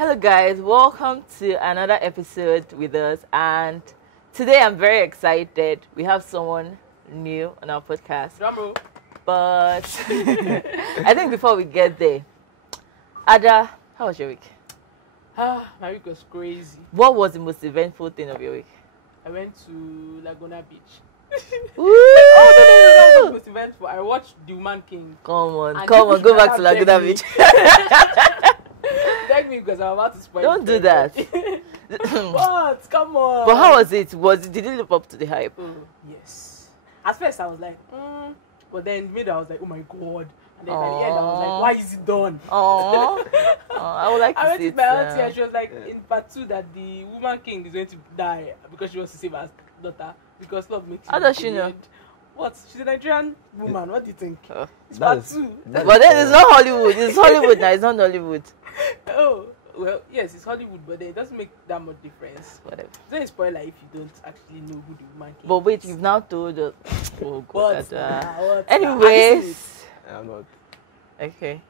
Hello guys, welcome to another episode with us, and today I'm very excited. We have someone new on our podcast. Drumroll. But I think before we get there, Ada, how was your week? My week was crazy. What was the most eventful thing of your week? I went to Laguna Beach. Woo! That was the most eventful. I watched The Woman King. Come on, go back to Laguna Beach. Thank me because I'm about to spoil. Don't do that. What? Come on. But how was it? Did it live up to the hype? Yes. At first I was like, but then in the middle I was like, oh my god. And then by the end I was like, why is it done? Oh, I would like to I went see with my it. auntie and she was like, in part 2 that the Woman King is going to die because she wants to save her daughter because love makes you. How does she know? end. What? She's a Nigerian woman. What do you think? It's That part is- 2. But then it's not Hollywood. It's Hollywood now. It's not Nollywood. Oh, well, yes, it's Hollywood, but then it doesn't make that much difference. Whatever. It's not a spoiler if you don't actually know who the Woman King But is. wait, you've now told us. Oh God. What? Anyways. I'm not. Okay.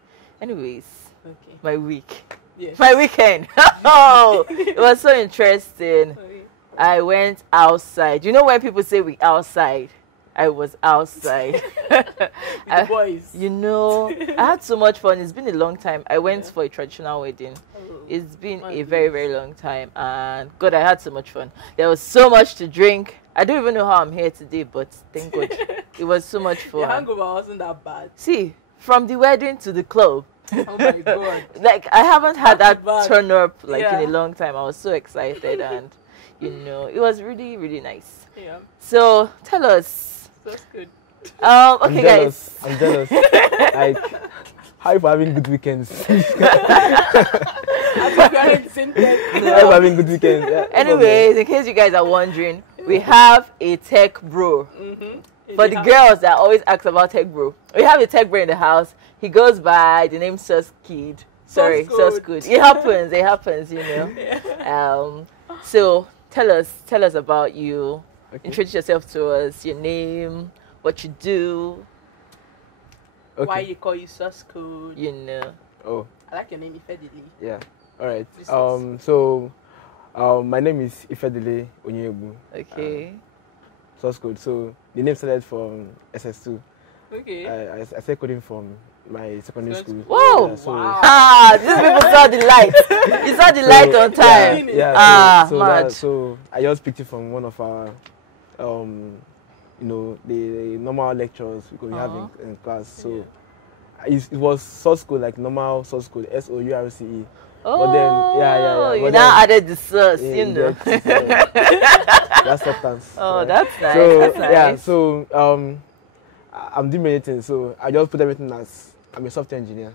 Anyways, Okay. my week. Yes. My weekend. Oh, it was so interesting. Okay. I went outside. You know when people say we outside? I was outside. With the boys. You know, I had so much fun. It's been a long time. I went for a traditional wedding. Oh, It's been my a very, very long time. And God, I had so much fun. There was so much to drink. I don't even know how I'm here today, but thank God. It was so much Your fun. hangover wasn't that bad. See, from the wedding to the club, Oh my god. like I haven't had that Back to back. turn up like Yeah. in a long time. I was so excited and you know, it was really, really nice. Yeah, So tell us. that's good. Okay I'm guys. jealous. I'm jealous. Like, how you having good weekends? I think we are in the same tent. How you having good weekends? Yeah, Anyways, in case you guys are wondering, we have a tech bro. Mm-hmm. For the girls that always ask about tech bro, we have a tech bro in the house. He goes by the name SauceCode. Sorry, SauceCode. SauceCode. It happens, you know. So tell us about you. Okay. Introduce yourself to us, your name, what you do, Okay. Why you call you SauceCode? you know. Oh, I like your name, Ifedili. yeah. All right. This is- So, my name is Ifedile Onyebu. Okay. SauceCode. So the name started from SS2. Okay. I started coding from my secondary That's school. Whoa! Yeah, so, Ah, these people saw the light. You saw the light on time. Yeah. Ah, so, mad. so I just picked it from one of our, the normal lectures we have in class. So it was source code, like normal source code, SOURCE. Oh, But then, yeah. you But now then- added the sauce, Yeah, you know. That's substance. Oh, right? that's nice. So that's nice. yeah, so I'm doing many things. So I just put everything as I'm a software engineer.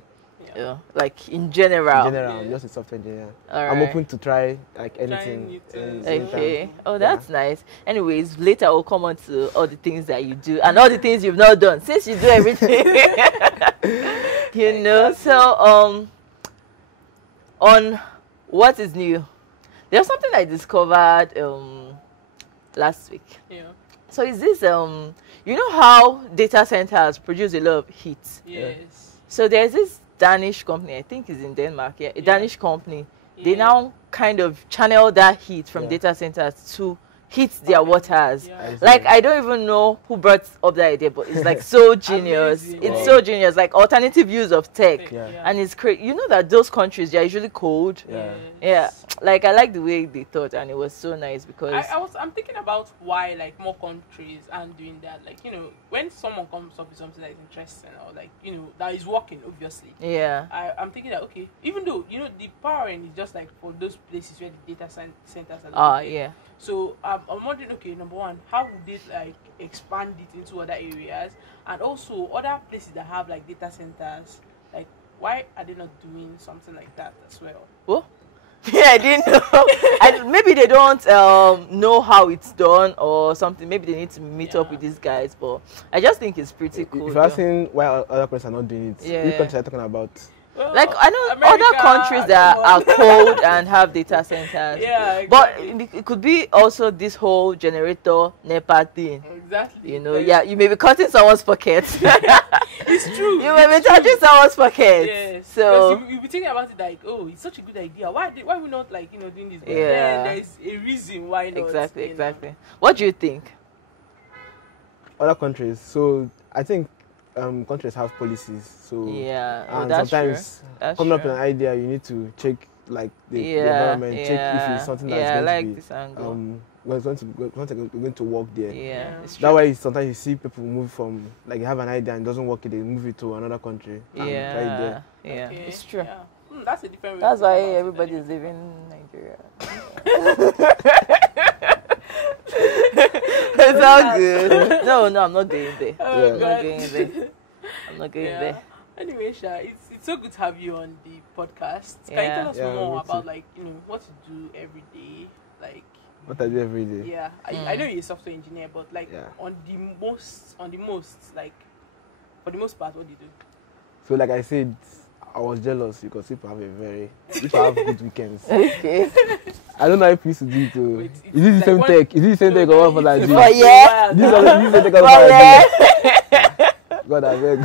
Yeah, like in general. In general, I'm Yeah. just a software engineer. All I'm right. open to try like Trying anything. new things. anytime. Okay. Oh, that's nice. Anyways, later we'll come on to all the things that you do and all the things you've not done since you do everything. You know. So on what is new? There's something I discovered last week. Yeah. So is this you know how data centers produce a lot of heat? Yes. So there's this Danish company, I think it's in Denmark, a Danish company. They Yeah. now kind of channel that heat from Yeah. data centers to heat their waters. Yeah. Like, I don't even know who brought up that idea, but it's like so genius. Amazing. It's Wow. so genius, like alternative use of tech. Yeah. And it's crazy. You know that those countries, they're usually cold. Yeah. Yeah. Like, I like the way they thought, and it was so nice because... I'm thinking about why like more countries aren't doing that. Like, you know, when someone comes up with something that is interesting or like, you know, that is working obviously. yeah. I'm thinking that okay, even though you know the powering is just like for those places where the data centers are located. Yeah. So I'm wondering, okay, number one, how would they like expand it into other areas, and also other places that have like data centers, like why are they not doing something like that as well? What? Yeah, I didn't know. Maybe they don't know how it's done or something. Maybe they need to meet up with these guys. But I just think it's pretty cool. If you're asking why other countries are not doing it, Yeah. which countries are you talking about? Well, Like I know America, other countries that come are on. cold and have data centers. Yeah, But exactly. it could be also this whole generator NEPA thing. Exactly. You know, There's- yeah, you may be cutting someone's pocket. It's true. You may be touching someone's pocket. Yes. So Because you be thinking about it like, oh, it's such a good idea. Why are we not like doing this? But Yeah. then there's a reason why not. exactly, you know. exactly. What do you think? Other countries. So I think countries have policies. So Yeah, oh, and that's sometimes true. That's coming up true. with an idea, you need to check like the Yeah, environment, check if it's something that's yeah, I going like to be this angle. going to work there. Yeah, it's true. That's why sometimes you see people move from like they have an idea and it doesn't work, they move it to another country and try it Yeah, there. yeah, Okay, it's true. Yeah. That's a different way. That's to why think about it everybody anyway. is leaving Nigeria. It's all good. No, I'm not going there. Oh, Yeah. I'm God. not going there. I'm not going Yeah. there. Anyway, Sha, it's so good to have you on the podcast. Can you Yeah. tell us Yeah, more me about too. like what you do every day? Like What I do every day. yeah, I know you're a software engineer, but like Yeah. on the most like for the most part, what do you do? So like I said, I was jealous because people have good weekends. Okay. I don't know if you used to do it too. Wait, it's Is it the like same one- tech? Is it the same tech or what for that? it's This But been yeah. a while is now. the same tech or But what yeah. God I beg.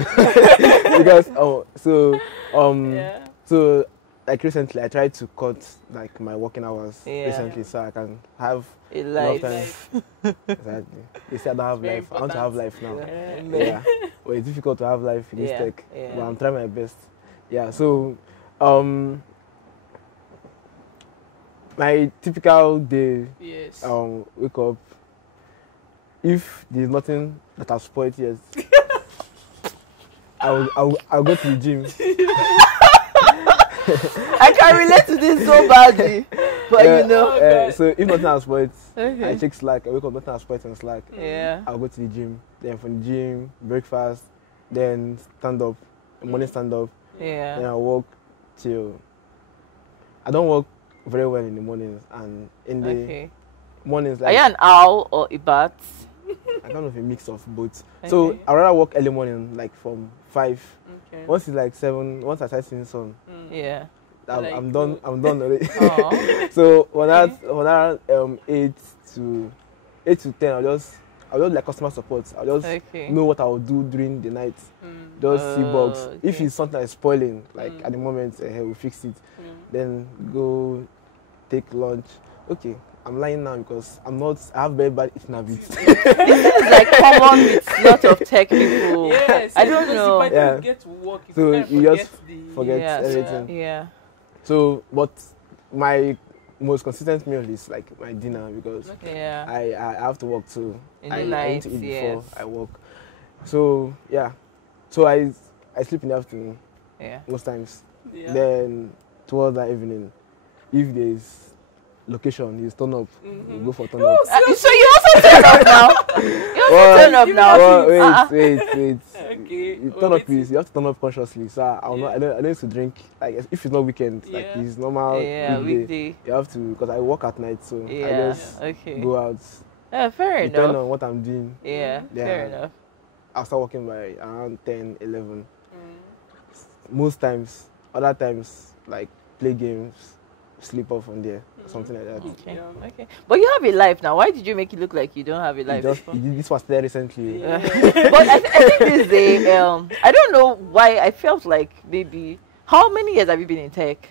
Because Yeah. so like recently I tried to cut like my working hours Yeah. recently so I can have It enough lies. time. Exactly. They say I don't have Very life. I want to have life now. Yeah. Yeah. Well, it's difficult to have life in this Yeah, tech, yeah. but I'm trying my best. Yeah. So, my typical day, Yes. wake up. If there's nothing that I've spoiled yet, I'll go to the gym. I can relate to this so badly. But Yeah, you know. Oh, God. so if nothing has spoiled, I Okay. check Slack. I wake up, nothing has spoiled on Slack. Yeah. I'll go to the gym. Then from the gym, breakfast, then stand up, morning stand up. Then Yeah. I walk till I don't work very well in the mornings and in the Okay. mornings Are like you an owl or a bat? I kind of a mix of both. So Okay. I rather work early morning like from 5. Okay. Once it's like 7, once I start seeing sun, Yeah. Like, I'm done already. Aw. So when I 8 to 10 I'll just like customer support. I'll just Okay. know what I'll do during the night. Just see bugs. If Okay. it's something that's spoiling, like at the moment, we'll fix it. Then go take lunch. Okay, I'm lying now because I have very bad eating habits. It's like common with lot of tech people. Yes. I don't because know. By the time Yeah. you get to work, So kind of you just the- forget Yes. everything. Yeah. So, but my most consistent meal is like my dinner because Yeah. I have to work too. In I the I need night, to eat yes. before I work. So yeah, so I sleep in the afternoon Yeah. most times. Yeah. Then towards the evening, if there's location, you turn up. We go for turn up. So you also turn up now? You also turn up now? Wait. Okay. You Oh, turn up wait. is you have to turn up consciously. So I Yeah. don't used to drink like if it's not weekend, like Yeah. it's normal Yeah, weekday. weekday. You have to because I work at night, so I Yeah. just Okay. go out. Yeah, fair Depending enough. on what I'm doing, Yeah, Yeah. fair enough. I'll start working by around 10, 11. Mm. Most times, other times like play games, sleep off on there, something like that. Okay. Yeah. Okay. But you have a life now. Why did you make it look like you don't have a life? This was there recently. Yeah. But I think this is I don't know why I felt like maybe how many years have you been in tech?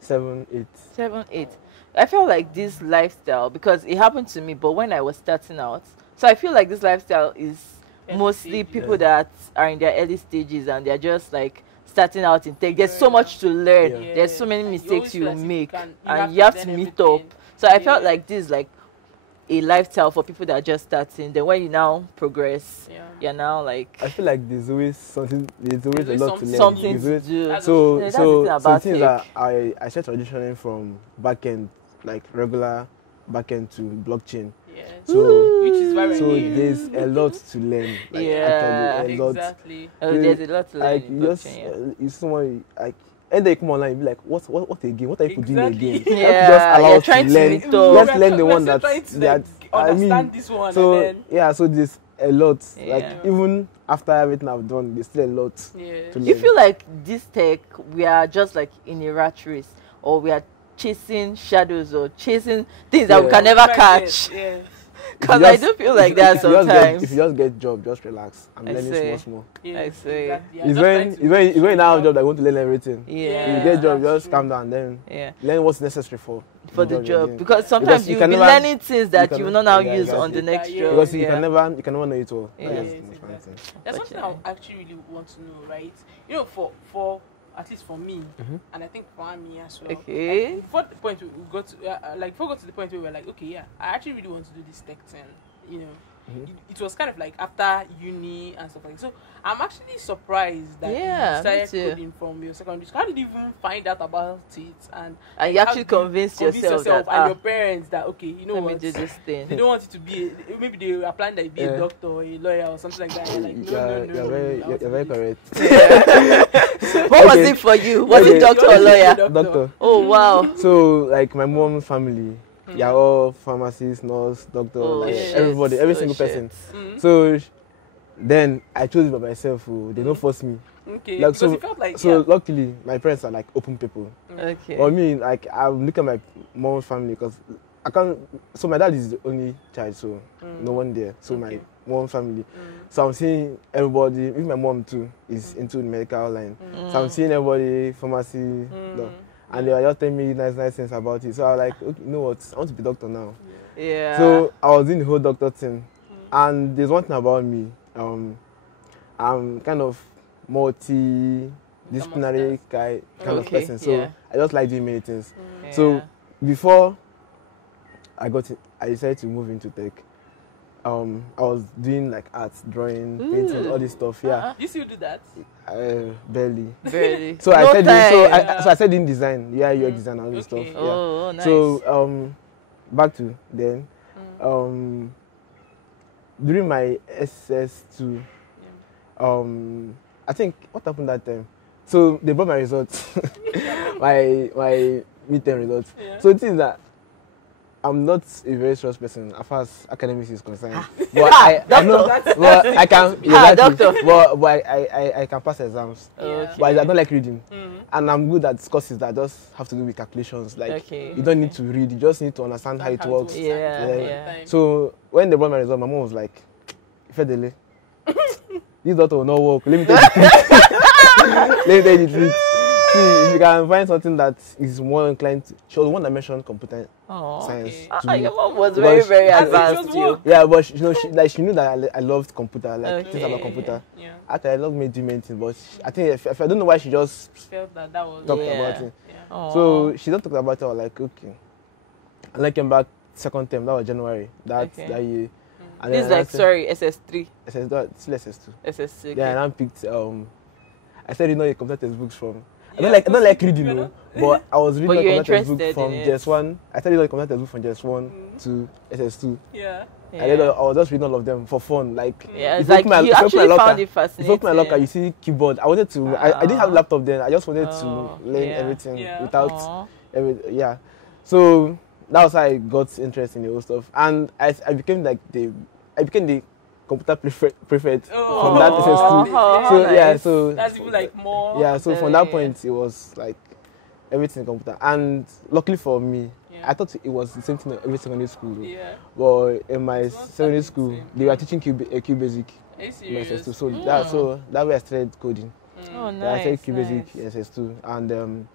7, 8. 7, 8. I felt like this lifestyle because it happened to me, but when I was starting out, so I feel like this lifestyle is Early mostly stages. people that are in their early stages and they're just like starting out in tech. There's so much to learn. Yeah. There's so many And you mistakes always feel you as if you make, can- and you have to learn meet everything. up. So I felt Yeah. like this is like a lifestyle for people that are just starting. Then when you now progress, Yeah. you're now like I feel like there's always something. There's always There's a lot to learn. something There's to always- do. That's So Yeah, that's the thing some about things tech. that I started transitioning from backend, like regular backend to blockchain. Yes. So Which is why we're so here. there's a lot to learn. Like Yeah, actually a lot. Exactly. Oh, there's a lot to learn Like in you just blockchain, yeah. you see someone like and they come online and be like, what again? What are you doing Exactly. again? Yeah, You have to just allow you're us trying to learn. meet up. Let's learn the We're one still that trying to, that like, understand this one So and then yeah, so there's a lot. Yeah. Like even after everything I've done, there's still a lot Yeah. to learn. You feel like this tech, we are just like in a rat race, or we are chasing shadows or chasing things that we Yeah. can never catch? Yeah. Because If you I just- do feel like that if you just sometimes. if you just get job, just relax. I'm I learning see. small. Yeah. I see. Exactly. Yeah, It's just when trying it's to- when it's when you now have a job that you want to learn everything. Yeah. You get job, that's just true. calm down, then Yeah. learn what's necessary for For the you're job, doing. because sometimes Because you you'll can be never- learning things that can you will never- not now yeah, use on the exactly. next Yeah. job. Because you Yeah. can never know it all. Yeah. That's Yes, the most important thing. There's something I actually really want to know, right? You know, for at least for me, and I think for me as well. Okay. Like, before the point we got to, before we got to the point where we were like, okay, yeah, I actually really want to do this tech thing. You know, it was kind of like after uni and stuff like that. So I'm actually surprised that Yeah, you started me too. coding from your secondary school. How did you even find out about it? And And you how actually did you convinced yourself that, and your parents that, okay, you know let me what? do this They thing. don't want you to be maybe they were planning that you be a Yeah. doctor or a lawyer or something like that. You're like, no, You're very I want to very do this. correct. What was Okay. it for you? Was Okay. it doctor or You want lawyer? to be a Doctor. Oh wow. So like my mom's family, they're all pharmacists, nurse, doctor, Oh, like shit. everybody, every Oh, single shit. person. Mhm. So then I chose it by myself. They don't force me. Okay, Like, because so- you felt like, So yeah. luckily my parents are like open people. Okay. But me, like I look at my mom's family because I can't. So my dad is the only child, so no one there. So my Okay. mom's family. So I'm seeing everybody. Even my mom too is into the medical line. So I'm seeing everybody pharmacy, no. And they were just telling me nice things about it. So I was like, okay, you know what? I want to be doctor now. Yeah. So I was doing the whole doctor thing. And there's one thing about me. I'm kind of multi-disciplinary kind of Okay, person. So yeah. I just like doing many things. Yeah. So before I decided to move into tech. I was doing like art, drawing, painting, all this stuff. Yeah, You still do that? barely. Barely. So I No said, time. so I said in design, UX design, all this Okay. stuff. Yeah. Oh, nice. So back to then, during my SS2, I think what happened that time. So they brought my results, my midterm results. Yeah. So the thing is that I'm not a very serious person as far as academics is concerned. But I know, but I can, doctor. but I can pass exams. Okay. But I don't like reading. And I'm good at courses that just have to do with calculations. Like Okay. you don't need to read, you just need to understand how it works. Yeah. So when they brought my result, my mom was like, Ifedele, this doctor will not work. Let me tell you the truth. Let me tell you the truth. See, if you can find something that is more inclined to, she was the one that mentioned computer Oh, science okay. to me. Your mom was Because very As in, she advanced. was You. woke. Yeah, but she knew that I loved computer, like things about Okay. computer. Yeah. Actually, I love me doing many things, but I think if I don't know why she just Felt that was talked Yeah. about it. Yeah. Oh. So she just talked about it. I was like, okay. And I came back second term. That was January. That year. And This is like, sorry, SS3, still SS2. SS6. Yeah, and I picked. I said, you know, your computer textbooks from. I don't like reading, no. But I was reading But a you're computer textbook interested from in it. JS1. I started reading a computer textbook from JS1 to SS2. Yeah. And then I was just reading all of them for fun. Like, Yeah, if it's you like open my- you if you open actually my locker- found it if you fascinating. open my locker, you see keyboard. I wanted to. I didn't have laptop then. I just wanted to learn yeah. everything Yeah. without. Yeah. So that was how I got interested in the whole stuff, and I became the computer prefect from that SS2. So nice. yeah, so That's even like more. yeah, so from that Yeah. point it was like everything computer, and luckily for me, Yeah. I thought it was the same thing in every secondary school. Yeah. But in my It's not secondary the school, same. they were teaching QBasic Are you in my serious? SS2. So that way I started coding. Oh, Yeah, I nice. started QBasic nice. SS2, and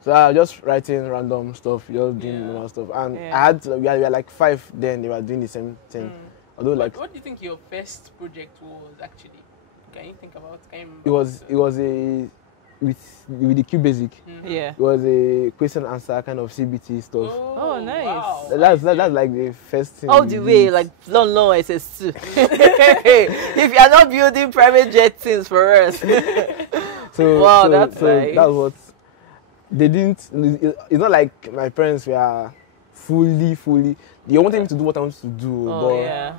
so I was just writing random stuff, just doing normal stuff, and Yeah. I had we were like 5 then. They were doing the same thing. Although like What do you think your first project was actually? Can you think about? Can you remember? it was a with the QBasic. Yeah. It was a question answer kind of CBT stuff. Oh, nice. Wow. That's like the first thing. All we the did. way, like long SS2. If you are not building private jet things for us. So Wow, so, that's so nice. that's what they didn't. It's not like my parents were fully. They wanted me to do what I wanted to do, Oh, but yeah.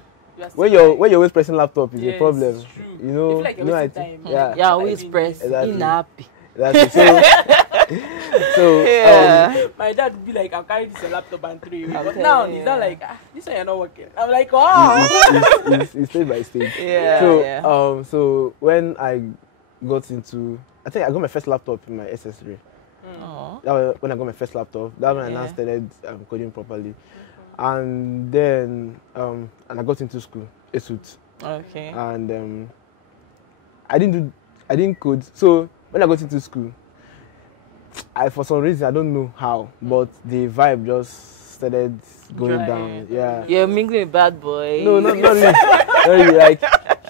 when you're always pressing laptop is Yes, a problem. it's true. You know, You feel like you're I wasting think, time. yeah. Yeah, always Like, press Exactly. in happy. That's it. So Yeah. My dad would be like, I'll carry this laptop and throw it away. But Okay, now he's not yeah. like, this one you're not working. I'm like, wow. it's stage by stage. Yeah. So yeah. so when I got into, I think I got my first laptop in my SS3. Aw. That was when I got my first laptop. That when I now Yeah. started coding properly. And then and I got into school, ESUT. Okay. And I didn't code. So when I got into school, for some reason I don't know how, but the vibe just started going Right. down. Yeah. You're mingling with bad boys. No, not really. Not really. Like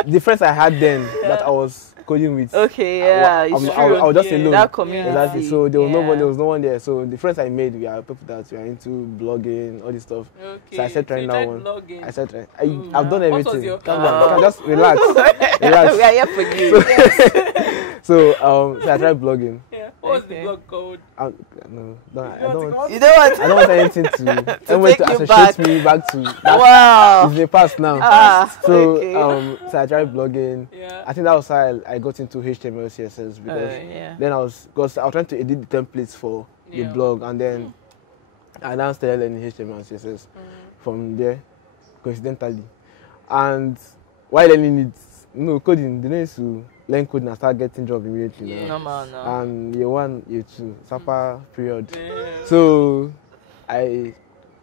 the friends I had then that I was coding with. Okay, yeah, it's true. I was just Yeah. alone. That community. Exactly. So there was yeah. there was no one there. So the friends I made, we are people that we are into blogging, all this stuff. Okay. So I said So trying you that tried one. blogging. I said I've done What was everything. your- Calm down. Just relax. We Relax. are here for you. So I tried blogging. Yeah. What was the Okay. blog called? No, I You don't want. You don't want I don't want anything to take you associate back. me back to that. Wow. It's the past now. Ah, So okay. so I tried blogging. Yeah. I think that was how I got into HTML, CSS because yeah. then I was trying to edit the templates for the Yeah. blog, and then I now started learning HTML and CSS from there, coincidentally. And while learning it, coding, they need to learn coding and start getting job immediately. Yeah. Now. Normal, no. And year 1, year 2, Sapa period. Yeah. So I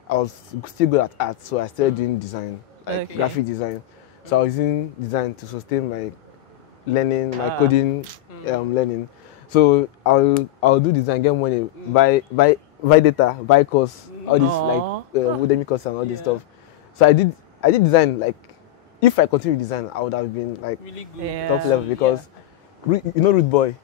was still good at art, so I started doing design, like Okay. graphic design. So I was using design to sustain my learning, my Ah. coding learning. So I'll do design, get money, buy data, buy course, all this Aw. like Udemy course and all this Yeah. stuff. So I did design. Like if I continued design, I would have been like Really good. Yeah. top level because you know Root Boy,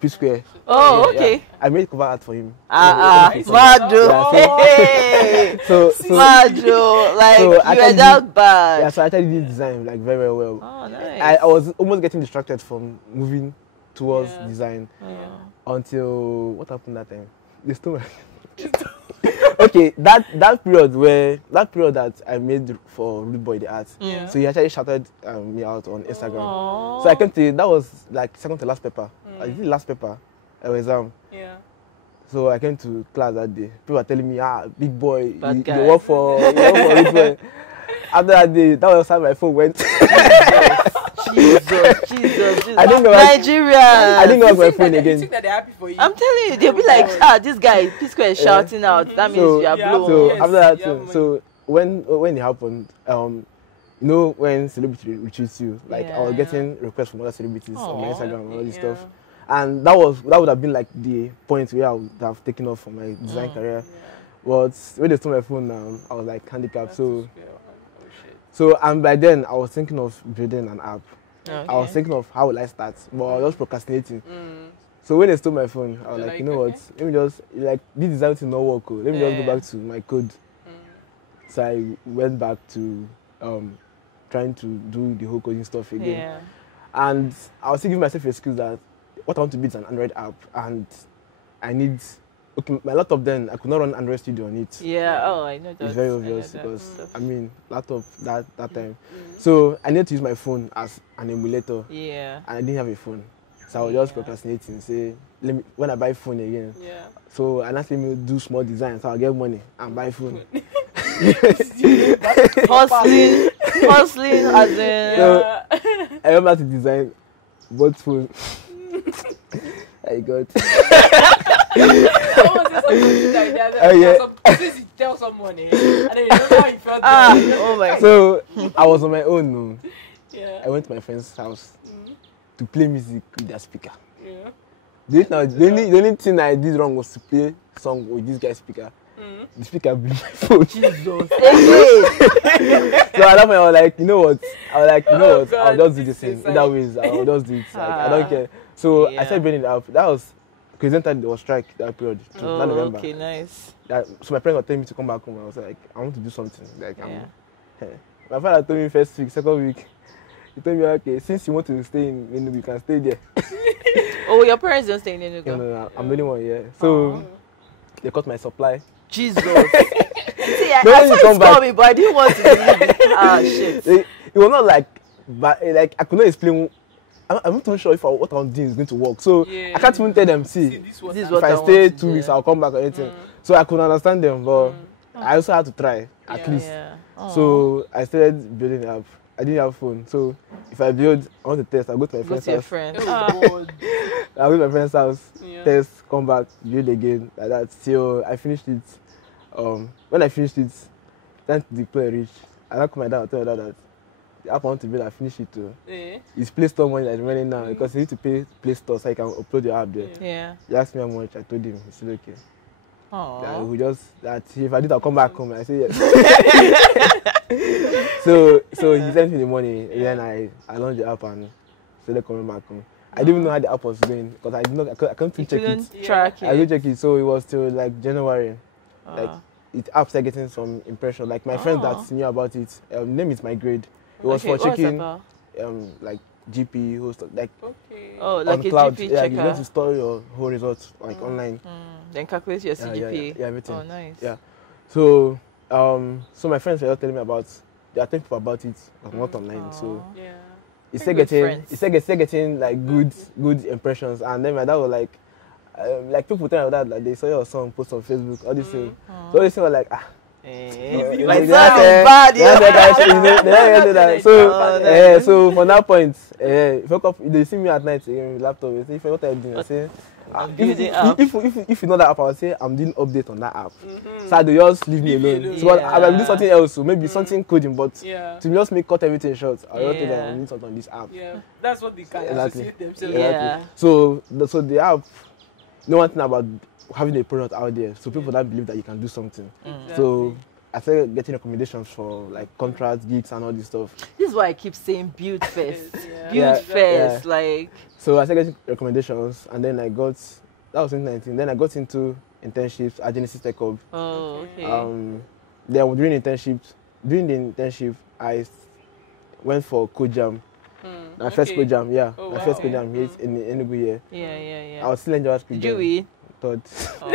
P Square. Oh, Yeah, okay. yeah. I made cover art for him. nice. Majo. Yeah, Hey. So Majo, like so I you can were that bad. yeah, so I actually did design like very, very well. Oh, nice. I was almost getting distracted from moving towards Yeah. design Oh. until what happened that time? They stole my okay, that period that I made for Rude Boy the art. Yeah. So he actually shouted me out on Instagram. Aw. So I came to that was like second to last paper. I did the last paper exam. Yeah. So I came to class that day. People were telling me, big boy, Bad you guy. work for Rude Boy. After that day, that was how my phone went. Jesus. I didn't know Nigeria. I didn't go back my You phone think again. that they're happy for you? I'm telling you, they'll be like, this guy, P-Square is shouting out. That means So- you are Yeah, blown. So Yes, after that, yeah, so when it happened, when celebrity retweets you, like I was Yeah. getting requests from other celebrities on my Aw. Instagram and all this Yeah. stuff, and that would have been like the point where I would have taken off from my design career. Yeah. But when they stole my phone now, I was like handicapped. That's So too scary. Oh shit. so and by then I was thinking of building an app. Okay. I was thinking of how will I start, but I was just procrastinating. Mm. So when they stole my phone, I was You're like, like, you know okay. what? Let me just like this design thing not work. Let me just Yeah. go back to my code. Mm. So I went back to trying to do the whole coding stuff again. Yeah. And I was still giving myself an excuse that what I want to build is an Android app, and I need my laptop then I could not run Android Studio on it. Yeah. Oh, I know that. It's very I know obvious that because stuff. I mean laptop that time. So I needed to use my phone as an emulator, Yeah. and I didn't have a phone. So I was just procrastinating, say let me when I buy phone again. Yeah. So and that's let me do small design so I'll get money and buy phone. Hustling as in. So, I remember to design both phone. I got. Oh yeah. Since you tell someone, and then you know how you felt. Oh my God. So I was on my own. No. Yeah. I went to my friend's house to play music with their speaker. Yeah. The only thing I did wrong was to play song with this guy's speaker. The speaker blew my phone. Jesus. So at that point I was like, you know what? I'll God, just do this this is thing. Either ways, I'll just do it. Like, I don't care. So Yeah. I started building it up. That was coincidentally there was strike that period. Oh, That November. okay, nice. So my parents were telling me to come back home. I was like, I want to do something. Like Yeah. my father told me first week, second week. He told me, okay, since you want to stay in Enugu, you can stay there. Oh, your parents don't stay in Enugu. No, I'm the only one here. So they cut my supply. Jesus. See, I No, when saw you come it back- coming, but I didn't want to believe it. Ah, shit. It was not like, but like I could not explain I'm not even sure if what I'm doing is going to work. So Yeah. I can't even tell them, See, see, this was This is if what I I stay want to 2 weeks, do. I'll come back or anything. So I could understand them, but Mm. I also had to try at Yeah. least. Yeah. Aw. So I started building the app. I didn't have phone, so if I build, I want to test. I go to my Go friend's to your house. friend. Oh Ah. God. I go to my friend's house, Yeah. test, come back, build again, like that. Till I finished it. When I finished it, time to deploy reach. I now call my dad and tell my dad that the app I want to build, I finished it too. Yeah. It's Play Store money that's remaining now because you need to pay Play Store so you can upload your app there. Yeah. Yeah. He asked me how much. I told him. He said okay. That Aw. we just that if I did, I'll come back home. I say yes. so he sent me the money. And then I launched the app and started coming back home. I didn't even know how the app was going because I did not. I couldn't You check couldn't it. track I it. didn't check it. So it was till like January. Like Ah. it app started getting some impression. Like my friends Oh. that knew about it. Name is my grade. It was Okay, for what's it checking about? like GP host like Okay. Oh, on like a cloud. GP Yeah, checker. you need to store your whole results like online. Then calculate your Yeah, CGP. yeah, everything. Oh, nice. Yeah. So so my friends were all telling me about. They are telling people about it, but not online. So Aw. Yeah. it's Very still good getting friends. it's still getting like good impressions. And then my dad was like people tell me that like they saw your son post on Facebook, all this thing. Aw. So all this thing was like Eh, You my know, son they is bad, yeah, yo. So Oh, nice. so from that point, if you they see me at night with laptop, they say if what I'm doing, I say I'm building app. if you know that app, I will say I'm doing update on that app. Mhm. So they just leave me Leave you alone. alone. So I might do Yeah. something else, so maybe something coding, but Yeah. to just make cut everything short, I just think that Yeah. I need something on this app. Yeah. That's what they can Exactly. associate themselves. Yeah. Exactly. So the app know one thing about having a product out there, so people that believe that you can do something. Mm. So I started getting recommendations for like contracts, gigs, and all this stuff. This is why I keep saying build first. Yeah. Build Yeah. first. Yeah. Like, So I started getting recommendations, and then I got that was 2019. Then I got into internships at Genesis Tech Hub. oh, okay. Then during the internship, I went for Code Jam. Mm. My first Okay. Code Jam, yeah. Oh, My wow. first Code Jam here in Enugu here. yeah. I was still in JavaScript. Did you then. win? Third. Oh.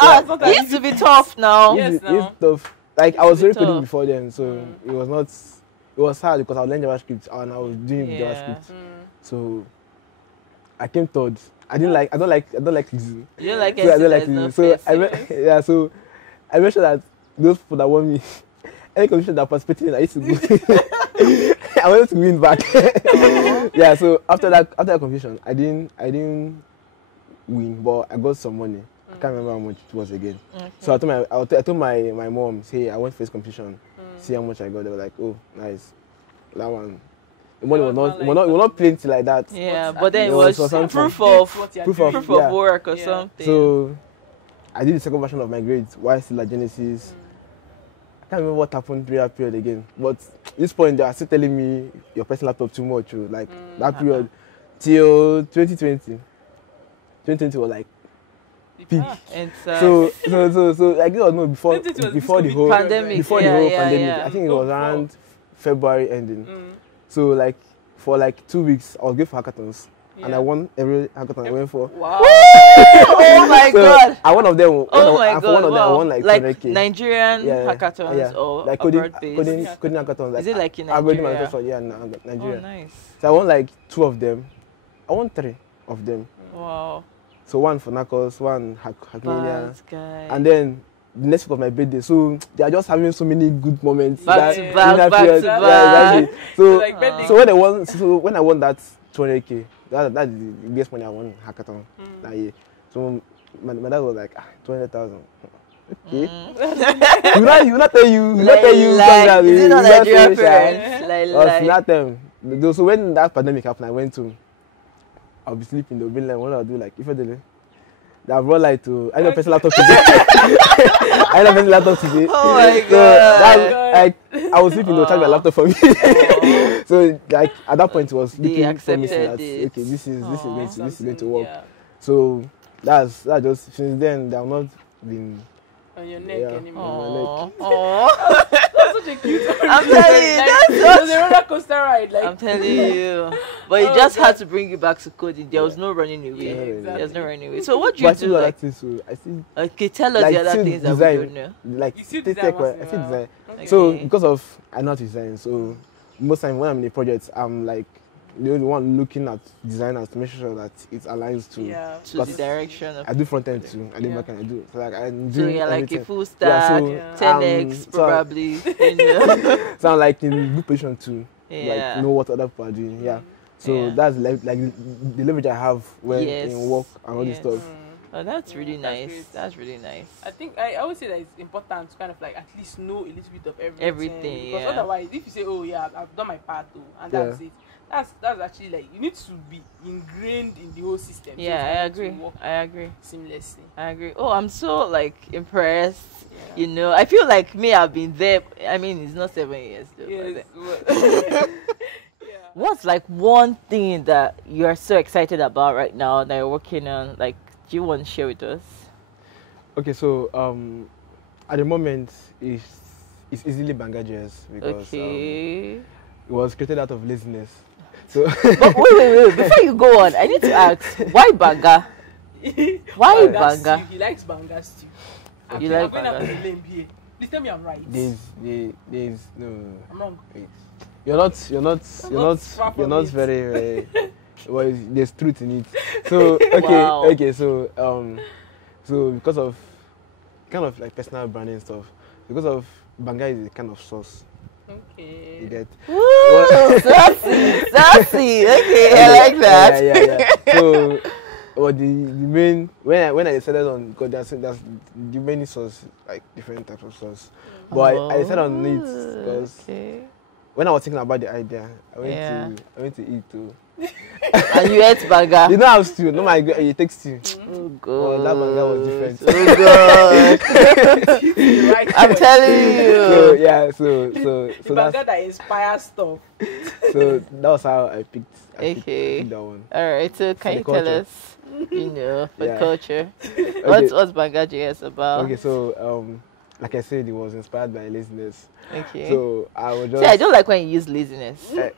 That's not It used to be tough now. Yes, It's now. tough. Like I It's was a bit already coding tough. before then, so it was not. It was hard because I was learning JavaScript and I was doing it with Yeah. JavaScript. Mm. So I came third. I don't like easy. You don't like So I anything don't that's like not easy. So fair. yeah. So I made sure that those people that want me, any competition that participated in, I used to go. I wanted to win back. Yeah. So after that competition, I didn't win, but I got some money. I can't remember how much it was again. Okay. So I told my mom, say I went for this competition, see how much I got. They were like, oh, nice, that one. The money was not, it was not plenty like that. Yeah, But but then it it was was something. proof of Proof of- proof yeah. of work or Yeah. something. So I did the second version of my grades while still at Genesis. I can't remember what happened during that period again. But at this point, they are still telling me your personal laptop too much. Oh. Like that period till 2020. 2020 was like peak. And So like this was no before 2020 was before the this whole COVID Pandemic, before yeah, the whole yeah, pandemic. yeah. I think it was Oh, around February ending. Mm. So like for like 2 weeks, I was going for hackathons. And Yeah. I won every hackathon I went for. Wow. oh my So god. I one of them. Oh my and for one god. of them, I Wow. won like Like 200K. Nigerian Yeah, hackathons yeah. or Like coding abroad based. hackathons. Is it like in algorithm Nigeria? hackathons, yeah, in Oh, Nigeria. nice. So I won like 2 of them. I won 3 of them. Wow. So one for Knuckles, one Hackmania, Bad guy. and then the next week of my birthday. So they are just having so many good moments. Back that- to in back, that back period. to Yeah, back. exactly. So Like birthday. so when I won that 200K, that's the biggest money I won in hackathon that year. So my dad was like 200,000. Okay. you not tell you Like, congrats, is it you not just Nigerian finish, ah. parents? Like that time. So when that pandemic happened, I went to. I'll be sleeping. They'll be like, what I'll do like if I did it. They have brought like to. I know personal laptop today. I know personal laptop today. Oh my So god. that, like I was sleeping. They'll charge my laptop for me. So like at that point, it was They looking accepted promising that it. okay, this is going to work. Yeah. So that's just since then they have not been. On your neck Yeah. anymore. Aww. That's such a cute story. I'm telling you, Like, that's it was a roller coaster ride. Like, I'm telling you. But it Oh, just God. had to bring you back to coding. There was no running away. Yeah, There's no exactly. running away. So what do you But I still do? do other Like, things. So I still okay, tell us like the other still things that design. we don't know. like You still take design tech, once I in a still while. design. Okay. So Okay. because of I know how to design, so most time when I'm in a project, I'm like the only one looking at designers to make sure that it aligns to. Yeah. To the Because direction of I do front end too. I do Yeah. back end. I do. So like I'm so doing you're like everything. a full Yeah, stack, so, 10x so probably. You know? So I'm like in good position to Yeah. like know what other people are doing. Yeah. So Yeah. that's like the leverage I have when Yes. in work and all this Yes. stuff. Oh, that's Yeah, really that's nice. great. That's really nice. I think I always say that it's important to kind of like at least know a little bit of everything. Everything, Because yeah. otherwise, if you say, "Oh yeah, I've done my part though," and that's it, that's actually like you need to be ingrained in the whole system. so Yeah, for I it to agree. work I agree. seamlessly. I agree. Oh, I'm so like impressed. Yeah. You know, I feel like me, I've been there. I mean, it's not 7 years though. Yes. but- yeah. What's like one thing that you're so excited about right now that you're working on? Like, do you want to share with us? Okay, so at the moment it's easily Banga.js because Okay. it was created out of laziness. So But wait. Before you go on, I need to ask, why Banga? Why Banga? He likes banga stew. You I'm like going out on banga? a limb here. Please tell me I'm right. there's no. I'm wrong. Wait. You're not far from it. very well. There's truth in it. So okay, Wow. okay. So because of kind of like personal branding stuff, because of Banga is a kind of sauce. You Okay. get. Woo, sassy. Okay, I like that. Yeah. So, well, the main when I decided on because that's the many sauce like different types of sauce, but I decided on it because Okay. when I was thinking about the idea, I Yeah. went to eat too. And you ate Banga. You know how stew? No, it takes stew. Oh Oh, god. that Banga was different. Oh god. Right I'm choice. telling So you. yeah, so The banga that inspires stuff. so that was how I picked Okay. that one. All right. So can the you tell culture. us, you know, for Yeah. culture, Okay. what's Banga.js about? Okay, so like I said, it was inspired by laziness. Okay. So I was just. See, I don't like when you use laziness. Eh,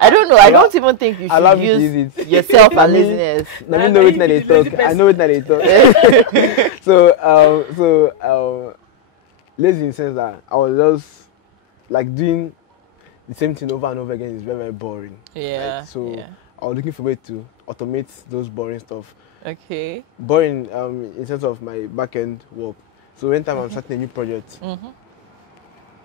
I don't know. I don't even think you allow should me to use use it. yourself Let and me- laziness. Let me Nah, know nah, it when you they be the lazy talk. I know it when they talk. so lazy in the sense that I was just like doing the same thing over and over again is very, very boring. Yeah. Right? So yeah. I was looking for a way to automate those boring stuff. Okay. Boring in terms of my back end work. So anytime I'm starting a new project, Mm-hmm.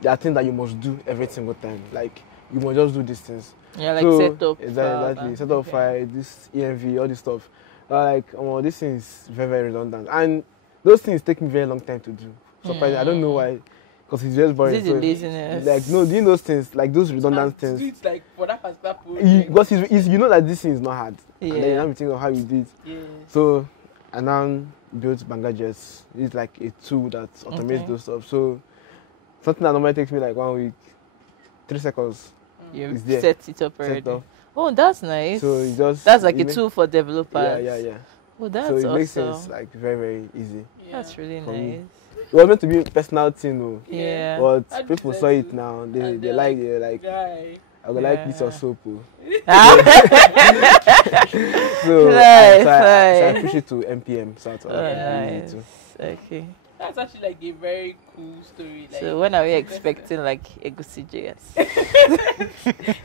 there are things that you must do every single time. Like you must just do these things. Yeah, like So, set up. exactly. Set up file, this ENV, all this stuff. Like, this thing is very, very redundant. And those things take me very long time to do. Surprisingly, I don't know why. Because it's just boring. This is laziness. Like, no, doing those things, like those redundant And things. do it like for that particular Because you know that this thing is not hard. Yeah. And then you have to think of how you do it. Yes. So, I now built Banga.js. It's like a tool that automates Okay. those stuff. So, something that normally takes me like 1 week, 3 seconds. You It's there. set it up Set already. up. Oh, that's nice. So, it just. That's like it a ma- tool for developers. Yeah. Oh, that's So it awesome. makes sense, like very, very easy. Yeah. That's really For me. nice. It was meant to be a personal thing, though. Yeah. But I people do saw that it too. now. They And they like Guy. I would like piece of Yeah. soap. Oh. Ah, So, Nice, so I nice. push it to NPM. So I oh, Yeah. nice. Okay. That's actually like a very cool story. Like, So when are we interesting. expecting like Egusi JS?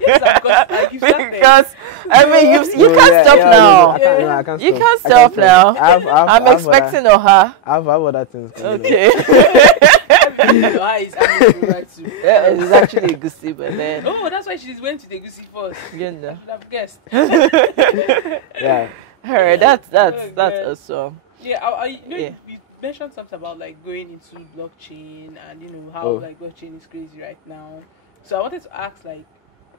Yes, because like you started. Because I mean you No, can't yeah, stop yeah, now. no, I can't, no, I can't You stop. can't I stop now. I'm I expecting Oha. I have other things. coming up. Okay. Your eyes are right too. Yeah, it's actually Egusi, but then Oh, that's why she went to the Gucci first. you I know. should have guessed. Yeah. Her, that's Oh, God. awesome. Yeah, Yeah. you mentioned something about like going into blockchain and you know how Oh. like blockchain is crazy right now. So I wanted to ask like,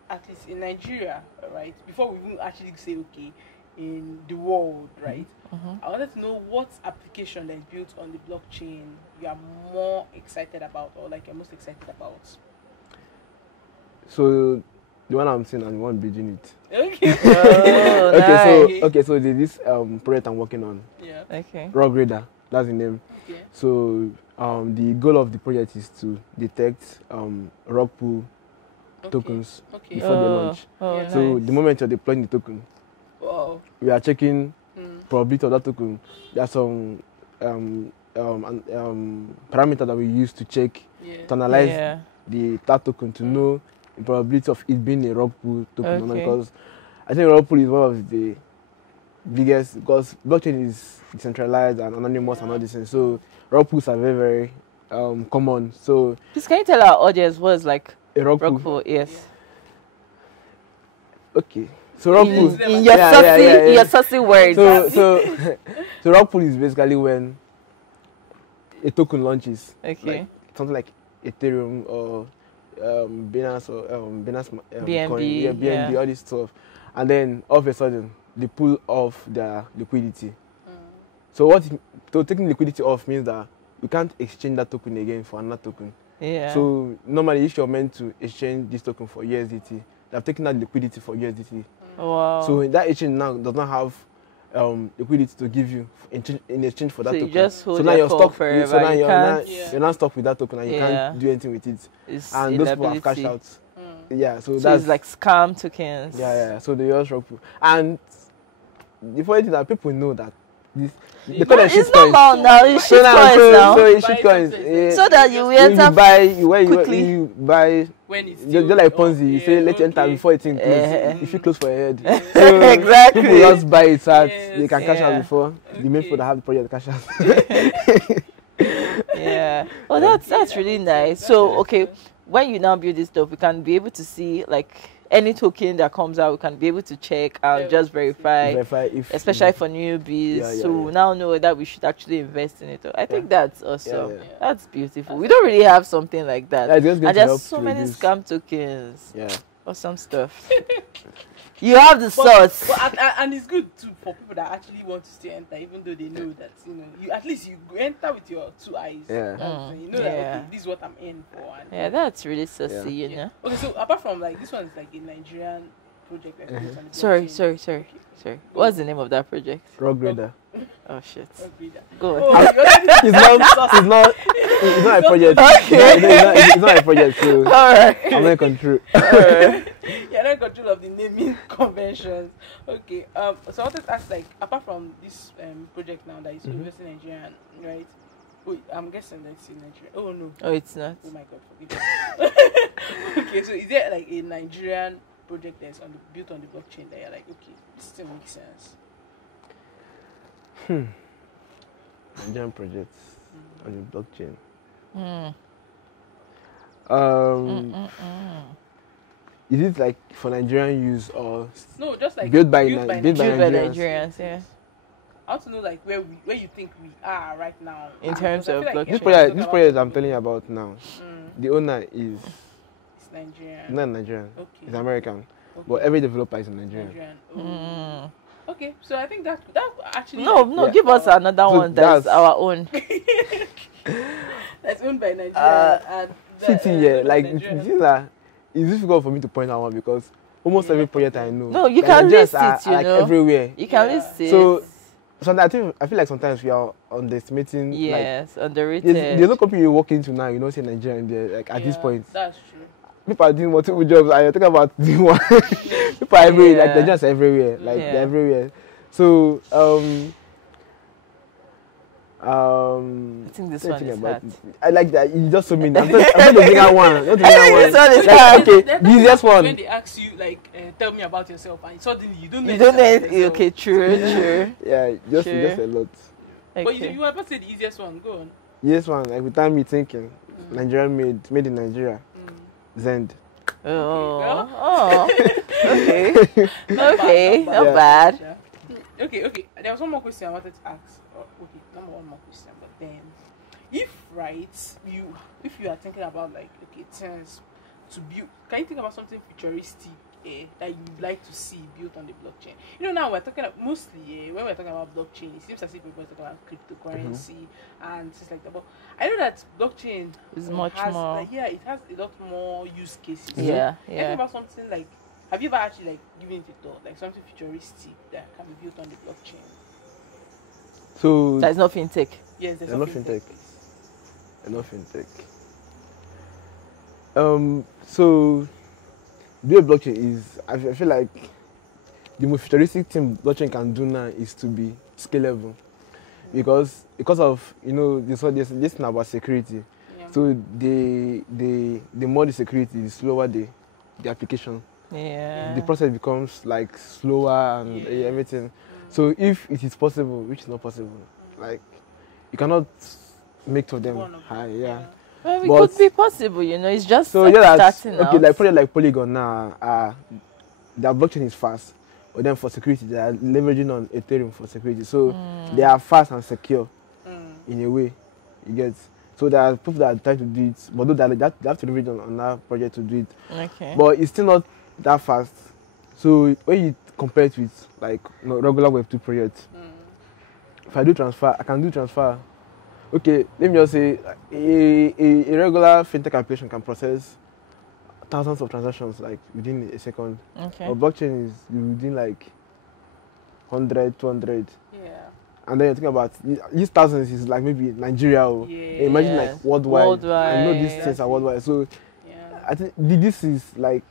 at least in Nigeria, right? Before we even actually say okay, in the world, right? Mhm. I wanted to know what application that is built on the blockchain you are more excited about, or like you're most excited about. So the one I'm seeing and the one building it. Okay. Oh, nice. So there's this project I'm working on. Yeah. Okay. Raw Grader. That's the name. Okay. So the goal of the project is to detect rug pull Okay. tokens Okay. before they launch. Oh, Yeah. So nice. the moment you're deploying the token, Wow. we are checking Mm. probability of that token. There's some parameter that we use to check Yeah. to analyze Yeah. that token to know the probability of it being a rug pull token or not. Okay. Because I think rug pull is one of the biggest because blockchain is decentralized and anonymous and all these things. So rug pulls are very common. So Please, can you tell our audience what is like a rug rug pull. pull? Yes. Okay. So rug pull. In your saucy, in your saucy words. So rug pull is basically when a token launches. Okay. Like, something like Ethereum or Binance or Binance BNB, coin, BNB, all this stuff, and then all of a sudden they pull off their liquidity. So taking liquidity off means that you can't exchange that token again for another token. Yeah. So normally, if you're meant to exchange this token for USDT, they've taken that liquidity for USDT. Wow. So that exchange now does not have liquidity to give you in exchange for that so token. You just hold so now your you're call stuck. forever. So now you you're not stuck with that token and you can't do anything with it. It's and those people have cashed out. Yeah, so that's it's like scam tokens. Yeah. So they just rock. And the funny thing that people know that this they No, call them it's shit not coins. about now. It's shit coins now. So it's shit Buy coins. something. So that you will When enter you buy, quickly. you buy. When it's Just like Ponzi, you say let you enter okay. before it close. Eh. If you close for your head, so Exactly. people just buy it so Yes. they can cash out Yeah. before the main people that have the project cash out. Yeah. Oh, that's really nice. So okay, when you now build this stuff, we can be able to see like any token that comes out. We can be able to check out, Yeah. just verify, Verify if especially for newbies. Yeah, So we now know that we should actually invest in it. I think that's awesome. Yeah. That's beautiful. We don't really have something like that. Yeah, it's just going And to there's help so to many reduce- scam tokens. Yeah. Awesome stuff. You have the sauce. And it's good too for people that actually want to still enter, even though they know that you at least you enter with your 2 eyes. Yeah. And you know that okay, this is what I'm in for. And Yeah, that's really saucy, Yeah. you know. Okay, so apart from like this one is like a Nigerian project. That's based on the Sorry. blockchain. What's the name of that project? Rock grader. Oh shit. Okay, Go on. oh, It's not a project. Okay. It's not a project. So Alright. I'm not in control. You're not in control of the naming conventions. Okay. So I wanted to ask, like, apart from this project now that is obviously Nigerian, right? Wait, I'm guessing that's in Nigeria. Oh no. Oh, it's not. Oh my God, forgive me. Okay, so is there like a Nigerian project that's built on the blockchain that you're like, okay, this still makes sense? Nigerian projects on the blockchain. Hmm. Is it like for Nigerian use or No, just like built by Nigerians. Built by Nigerians? Nigerians, yeah. I want to know like where you think we are right now In terms because I of feel like blockchain. everyone's This talking project about I'm telling you about now, Mm, the owner is it's Nigerian. not Nigerian. Okay. It's American. Okay. But every developer is Nigerian. Nigerian. Oh. Mm. Okay, so I think that actually No, Yeah. give us another So one that's that's- our own. that's owned by Nigeria and Sitting here, like Nigerian. this is like, it's difficult for me to point out one because almost every project I know. No, you like, can Nigerians list are, it, you are, like know. everywhere. You can Yeah. list it. So sometimes I feel like sometimes we are underestimating. Like, yes, underrated. there's no company you walk into now, you know, say Nigerian there. Like at this Yeah, point, that's true. people are doing multiple jobs. I talking about doing one. People are everywhere. Like Yeah. they're just everywhere. Like Yeah. they're everywhere. So I think this one thinking is about hard. it. I like that. You just so many. I'm not the bigger one. Not the bigger one. This one is Like, hard. okay, That- the easiest when one. they ask you like tell me about yourself and suddenly you don't know You don't know anything about it. yourself. Okay, true. Yeah, just Sure. a lot. But Okay. you were about to say the easiest one. Go on. Yes, one. Like without me thinking, Nigerian made in Nigeria. Zend. Oh, okay. Not Okay, bad, not Yeah. bad. Yeah. Okay. There was one more question I wanted to ask. Okay, number one more question. But then, if you are thinking about like okay, things to build, can you think about something futuristic that you'd like to see built on the blockchain? You know, now we're talking about, mostly when we're talking about blockchain, it seems as if we're talking about cryptocurrency and things like that. But I know that blockchain It's much has, more. like, it has a lot more use cases. Yeah, Think yeah. about something like, have you ever actually like given it a thought, like something futuristic that can be built on the blockchain? So That's not fintech. Yes, there's Enough something fintech. Enough fintech. So doing blockchain is I feel like the most futuristic thing blockchain can do now is to be scalable, because of this thing about security. Yeah. So the more the security, the slower the application. Yeah. the process becomes like slower and everything. So if it is possible, which is not possible, like you cannot make two of them One of them, high. Yeah. Well, it But- could be possible, you know. It's just So like yeah, that's starting okay. out. Like project like Polygon now, their blockchain is fast, but then for security, they are leveraging on Ethereum for security. So they are fast and secure in a way. You get. So there are people that are trying to do it, but though they have to leverage on that project to do it. Okay. But it's still not that fast. So when you compare it with like regular Web2 projects, if I do transfer, I can do transfer. Okay, let me just say a regular fintech application can process thousands of transactions like within a second. Okay. But blockchain is within like 100, 200. Yeah. And then you think about these thousands is like maybe Nigeria or Yeah. imagine Yes. like worldwide. I know these Worldwide. things are worldwide. So Yeah. I think this is like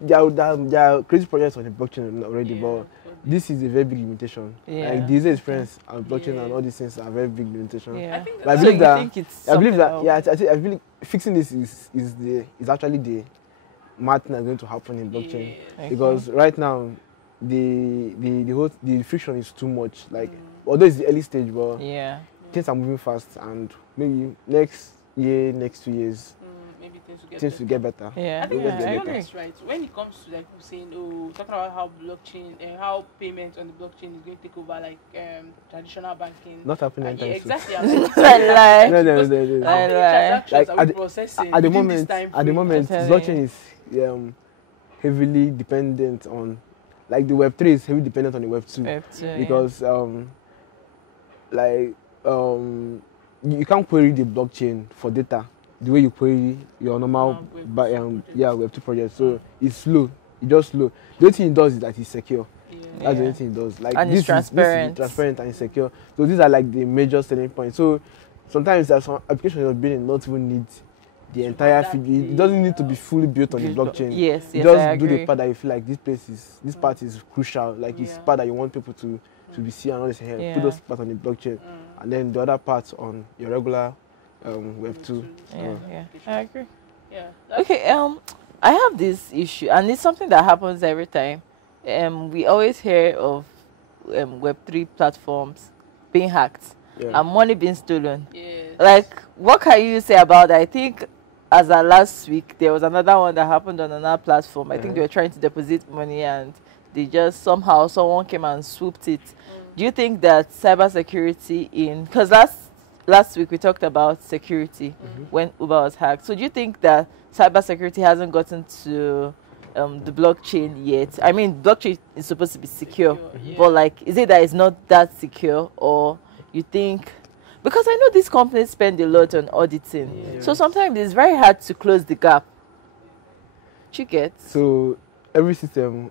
there are crazy projects on the blockchain already, but this is a very big limitation. Yeah. Like the user experience on blockchain Yeah. and all these things are very big limitation. Yeah. I think But I So believe you that think it's I believe something that else? I believe fixing this is actually the mad thing that's going to happen in blockchain. Okay. Because right now the friction is too much. Like although it's the early stage, but Yeah. things are moving fast, and maybe next year, next 2 years, maybe things will get things better. will get better. Yeah. I think We'll to get be better. honest, right? When it comes to like saying, talking about how blockchain and how payment on the blockchain is going to take over like traditional banking. Not happening anytime yeah, soon. exactly. I'm saying Lie. No, because no. how many Lie. transactions Like, are we at the- processing At the within this moment, time at the frame? moment, I'm telling blockchain is heavily dependent on, like the Web3 is heavily dependent on the Web2 Web2, because you can't query the blockchain for data the way you query your normal Web2 project. So it's slow. It's just slow. The only thing it does is that it's secure. That's the only thing it does. Like And this it's transparent. Is transparent and secure. So these are like the major selling points. So sometimes there's some applications you're building not even need the entire feed. It doesn't need to be fully built on the blockchain. Yes, You yes, I just do agree. the part that you feel like this part is crucial. Like it's part that you want people to be see and all this here. Yeah. Put those parts on the blockchain, and then the other parts on your regular Web2. Yeah, I agree. Yeah. Okay, I have this issue, and it's something that happens every time. We always hear of Web3 platforms being hacked Yeah. and money being stolen. Yes. Like, what can you say about that? I think as of last week, there was another one that happened on another platform. I think they were trying to deposit money, and they just somehow someone came and swooped it. Do you think that cybersecurity because last week we talked about security when Uber was hacked. So do you think that cybersecurity hasn't gotten to the blockchain yet? I mean, blockchain is supposed to be secure, but like, is it that it's not that secure, or you think? Because I know these companies spend a lot on auditing, so sometimes it's very hard to close the gap. Do you get? So every system,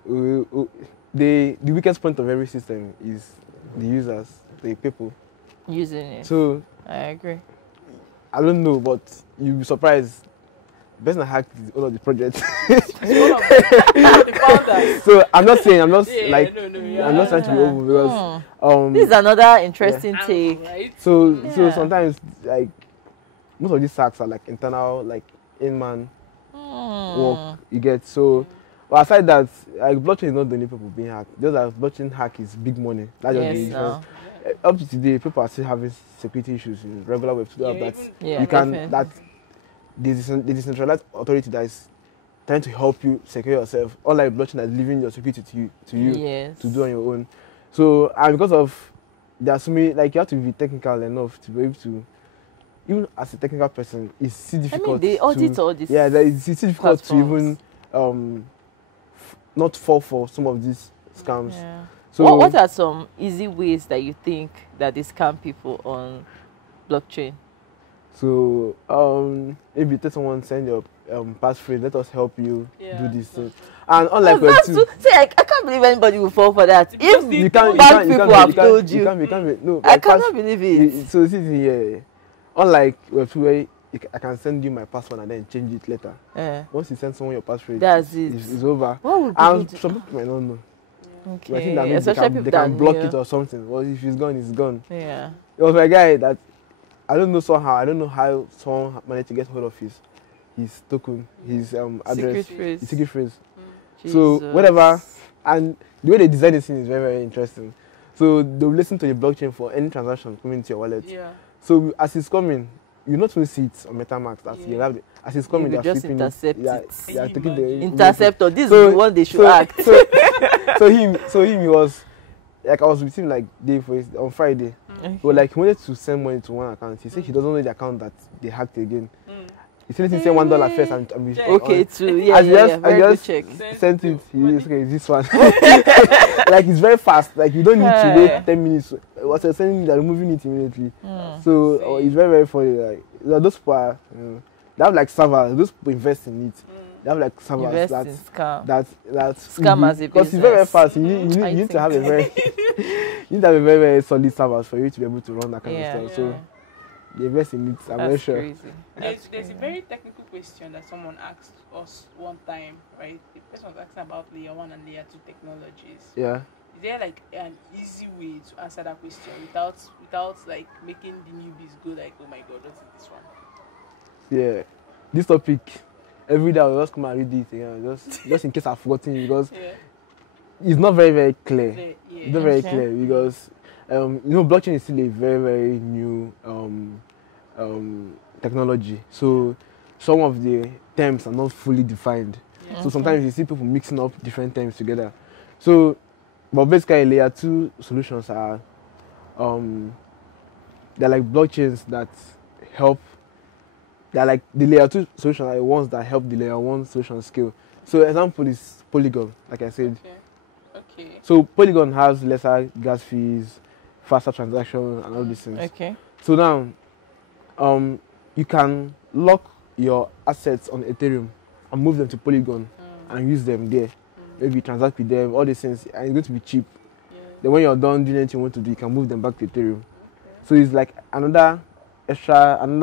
the weakest point of every system is the users, the people. Using it. So I agree. I don't know, but you'll be surprised. Best not hacked all of the projects. The founders. So I'm not saying I'm not Yeah, like no, I'm not trying to be open because This is another interesting take. Right? so Yeah. sometimes like most of these hacks are like internal, like in-man work you get. So but aside that, like blockchain is not the only people being hacked. Those are blockchain hack is big money. That's just the Yes, difference. no. Up to today, people are still having security issues in regular Web2. Yeah, That Yeah, you can definitely. that the decentralized authority that is trying to help you secure yourself, unlike blockchain that's leaving your security to you Yes. to do on your own. So and because of there are so many, like you have to be technical enough to be able to, even as a technical person, it's still I difficult. mean, they audit all this. Yeah, it's still difficult to platforms. even not fall for some of these scams. Yeah. So What are some easy ways that you think that they scam people on blockchain? So maybe tell someone send your passphrase. Let us help you do this thing. And unlike That's Web2, too, see, I can't believe anybody will fall for that. Because If they you can't. bank people have told you, You can't. No, I like cannot believe it. So this is here. Unlike Web2, where I can send you my password and then change it later. Once you send someone your passphrase, That's it. it's over. What would people And do? some people might not know. Okay. But I think that maybe Especially they people can that block knew. it or something. Well, if it's gone, it's gone. Yeah. There was a guy that I don't know how someone managed to get hold of his token, his address, Secret phrase. his secret phrase. So Jesus. whatever, and the way they design this thing is very, very interesting. So they'll listen to the blockchain for any transaction coming into your wallet. Yeah. So as it's coming, you not only see it on MetaMask. That you have as it's coming, You they're just flipping intercept it. Yeah, it. they are taking the Interceptor. This So- is the one they should act. So him, he was like, I was with him like day for on Friday. Okay. But like he wanted to send money to one account. He said he doesn't know the account that they hacked again. Mm. He said he send $1 first and Check. Okay, too. Yeah, As yeah, just- yeah. I Very good just- check. sent it. He is okay. This one, like it's very fast. Like you don't need to wait 10 minutes. Once you're sending, they're removing it immediately. So it's very, very funny. Like those people, they have like servers. Those people invest in it. They have like servers Invest in scam. that Scam as a because it's very, very business. fast. You I need to have a think. very you need to have a very, very solid servers for you to be able to run that kind Yeah, of stuff. So they invest in it. I'm very That's sure. crazy. That's There's a crazy. very technical question that someone asked us one time, right? The person was asking about layer 1 and layer 2 technologies. Yeah. Is there like an easy way to answer that question without like making the newbies go like, oh my god, what is this one? Yeah. This topic, every day I'll just come and read it again, just in case I've forgotten it, because Yeah. it's not very, very clear. Yeah. It's not very Okay. clear because blockchain is still a very, very new technology. So some of the terms are not fully defined. Yeah. So sometimes you see people mixing up different terms together. So, but basically layer 2 solutions are they're like blockchains that help. They're like the layer 2 solutions are the ones that help the layer 1 solution scale. So example is Polygon, like I said. Okay. So Polygon has lesser gas fees, faster transactions, and all these things. Okay. So now, you can lock your assets on Ethereum and move them to Polygon and use them there. Maybe transact with them, all these things, and it's going to be cheap. Yeah. Then when you're done doing anything you want to do, you can move them back to Ethereum. So it's like another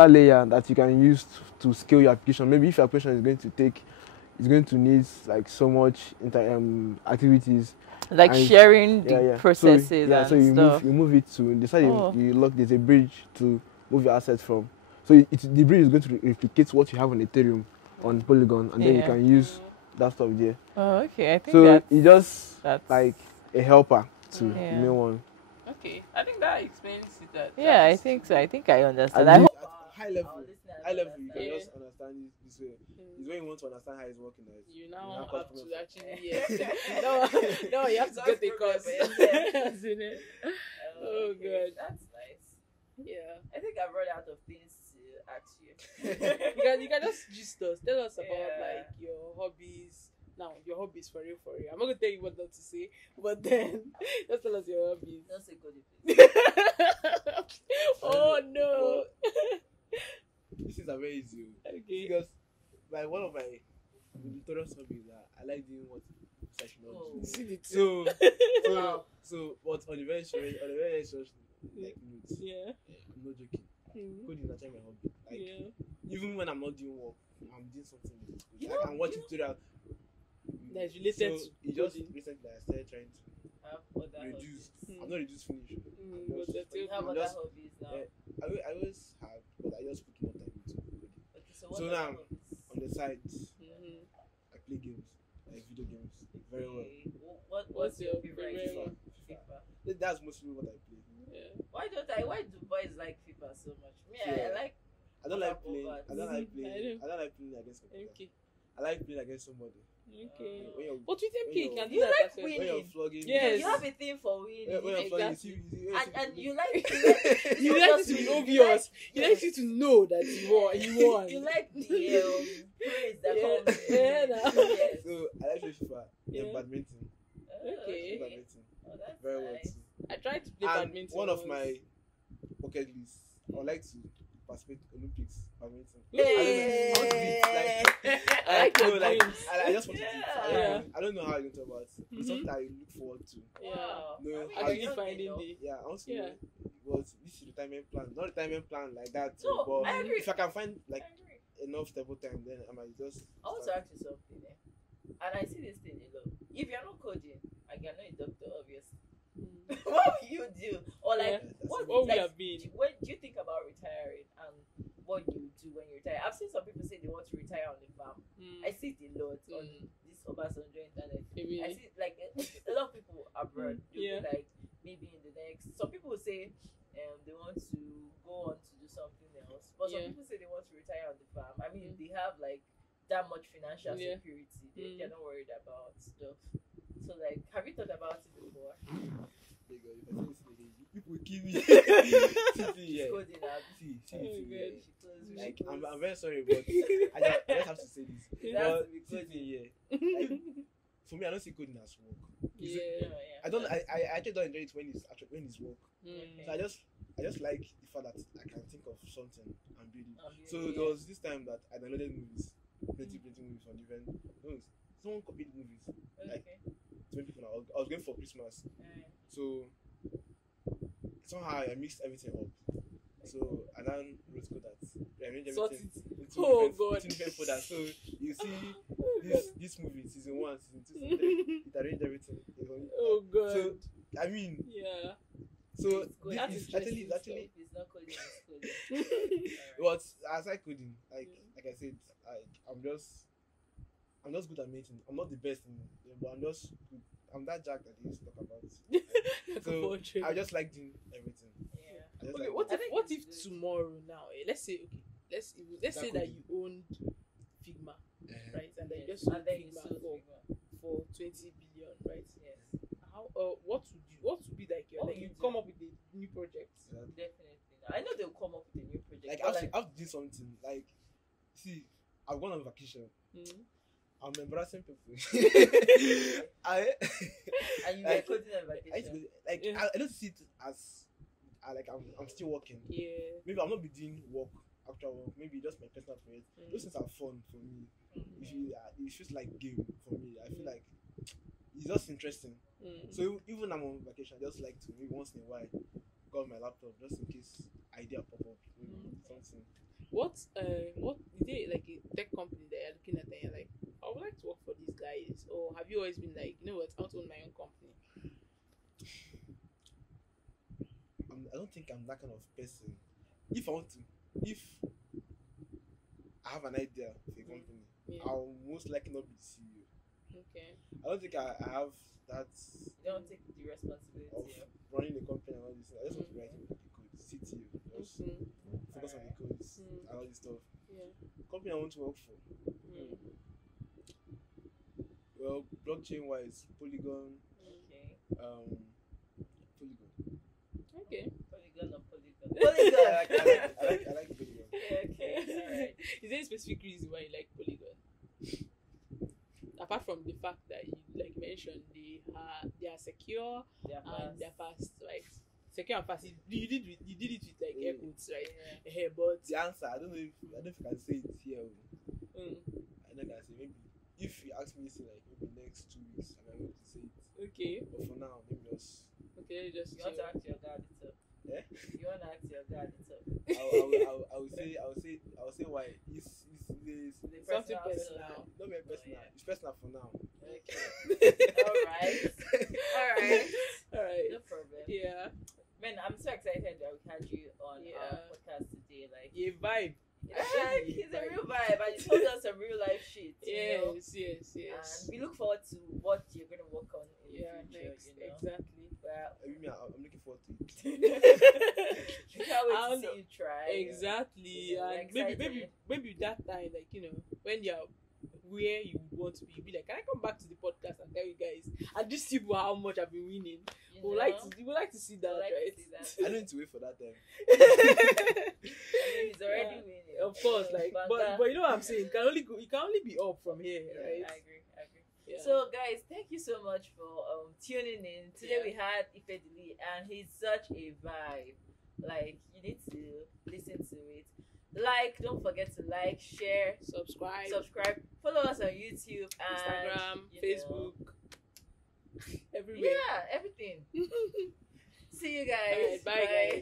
layer that you can use to scale your application. Maybe if your application is going to need like so much activities. Like And- sharing the processes so and you stuff. move it to the side Oh. you lock. There's a bridge to move your assets from. So the bridge is going to replicate what you have on Ethereum on Polygon, and then you Yeah. can use that stuff there. Oh, okay. I think So that's, it's just that's like a helper to the Yeah. main one. Okay. I think that explains it. yeah, I think so. I think I understand. At I hope high level, you can Yeah. just understand it this way. It's when you want to understand how it's working. You now You have to customers. actually no, you have to get the course. Isn't it? Oh, good. That's nice. Yeah. I think I've run out of things to ask you. You can just gist us. Tell us about Yeah. like your hobbies. Now your hobbies for real. I'm not gonna tell you what not to say, but then just tell us your hobbies. Don't say good please. Oh no. This is a very easy. Okay. Because like one of my notorious hobbies that I like doing what I should not Oh. do. See the So, Wow. but on the very short like notes, Yeah. I'm not joking. Mhm. Coding is actually my hobby. Like Yeah. even when I'm not doing work, I'm doing something. You Like know- I'm watching tutorial. That is related So to it just coding. recently I started trying to Have other reduce. hobbies. I'm not reduce finish. But that's But you it. have I'm other just- hobbies now. Yeah. I always have, but I just put more time into coding. Okay, so what So other now, hobbies? On the side, Mhm. I play games, like video games, very well. Okay, what's What's your your favorite favorite FIFA? That's mostly what I play. Yeah. Why do boys like FIFA so much? Me, Yeah. I like I don't like Overboard. playing. I don't like playing. I don't like playing against computer. Okay. I like playing against somebody. Okay. When you're, But with MK, you when can do you that like as well. winning. when you're flogging, Yes. you have a thing for winning. when you're flogging, Exactly. and you like You like it to be obvious. You like you to know that you won. You won. you like the praise that Yeah. comes with Yeah, it. nah. Yes. So I like playing FIFA Yeah. and badminton. Okay. Badminton, Oh, that's very well nice. too. I tried to play And badminton. one of once. my bucket lists, I would like to participate in Olympics badminton. Hey. I want to be like, I like your dreams. I just want to do it. Yeah. I don't know how I get about it. Mhm. It's something I look forward to. Yeah. Wow. No, I mean, I Actually you're young finding enough. the. Yeah, I want to Yeah. know what this is retirement plan. Not retirement plan like that too, No, but I agree. if I can find like I agree. enough stable time, then I might just I want to ask you something, and I see this thing a lot. If you're not coding, and you're not a doctor, obviously, what will you do? Or like, Yeah. what What we like, have been. when do you think about retiring and what you do when you retire? I've seen some people say they want to retire on the farm. I see it a lot on this Obasanjo internet people say they want to go on to do something else, but some people say they want to retire on the farm. I mean, they have like that much financial security. They're not worried about stuff. So like, have you thought about it before? People kill me. Like, I'm very sorry, but I just have to say this. Like, for me, I don't see coding as work. I actually don't enjoy it when it's work. So I just like the fact that I can think of something and build it. So there was this time that I downloaded movies, plenty movies from different. Someone copied movies. Like 20 people. I was going for Christmas. So somehow I mixed everything up. So I then wrote code that arranged everything into different folders. So you see this movie, season 1, season 2, season 3, it arranged everything. Oh god. So I mean, so this is actually it's not coding, it's coding. But aside coding, like I said, I'm just good at making. I'm not the best in it, but I'm just good. I'm that jack that they used to talk about. So I just like doing everything. Okay, like what if tomorrow now, let's say say that you owned Figma, right, and then you just sold Figma for 20 billion, right? Yes. How what would be like your you come up with a new project? Definitely. I know they'll come up with a new project. Like I have to do something. Like, see, I've gone on vacation. I'm embarrassing people. And you were coding on vacation. I don't see it as I'm still working. Maybe I'm not be doing actual work. Maybe just my personal project. Those things are fun for me. It's just like game for me. I feel like it's just interesting. So even I'm on vacation, I just like to maybe once in a while go on my laptop just in case idea pop up. Something. What is it like a tech company that you're looking at and you're like, I would like to work for these guys? Or have you always been like, you know what, I want to own my own company? I don't think I'm that kind of person. If I have an idea for a company, I'll most likely not be the CEO. Okay. I don't think I have that. You don't take the responsibility of running the company and all this. I just want to write the code, CTO, just focus on the codes and all this stuff. Company I want to work for. Well, blockchain wise, Polygon. Polygon. Okay. Polygon or Polygon? Polygon. I like Polygon. Okay. Alright. Is there a specific reason why you like Polygon? Apart from the fact that you like mentioned they are secure and they're fast, right? Secure and fast. You did it with like air quotes, right? But the answer, I don't know if I can say it here. I know I can say maybe if you ask me to say like maybe next 2 weeks, I might be able to say it. Okay. But for now, maybe just. Okay, just. You want to ask your dad it's up. Yeah. You want to ask your dad it's up. I will say why. It's something personal. Not very personal. It's personal for now. Okay. All right. No problem. Yeah. Man, I'm so excited that we had you on our podcast today. Like, a vibe. He's a real vibe, and you told us some real life shit. Yes. And we look forward to what you're going to work on in the future. Exactly. Well, I'm looking forward to it. I can't wait to see you try. Exactly, and maybe that time, like, you know, when you're where you would want to be like, can I come back to the podcast and tell you guys and just see how much I've been winning? We would like to see that, right? I don't need to wait for that time. He's already winning. Of course, like, but you know what I'm saying? It can only be up from here, right? I agree. Yeah. So guys, thank you so much for tuning in. Today we had Ifedili, and he's such a vibe. Like, you need to listen to it. Don't forget to like, share, subscribe. Follow us on YouTube and Instagram, Facebook, everywhere. Yeah, everything. See you guys. Bye guys.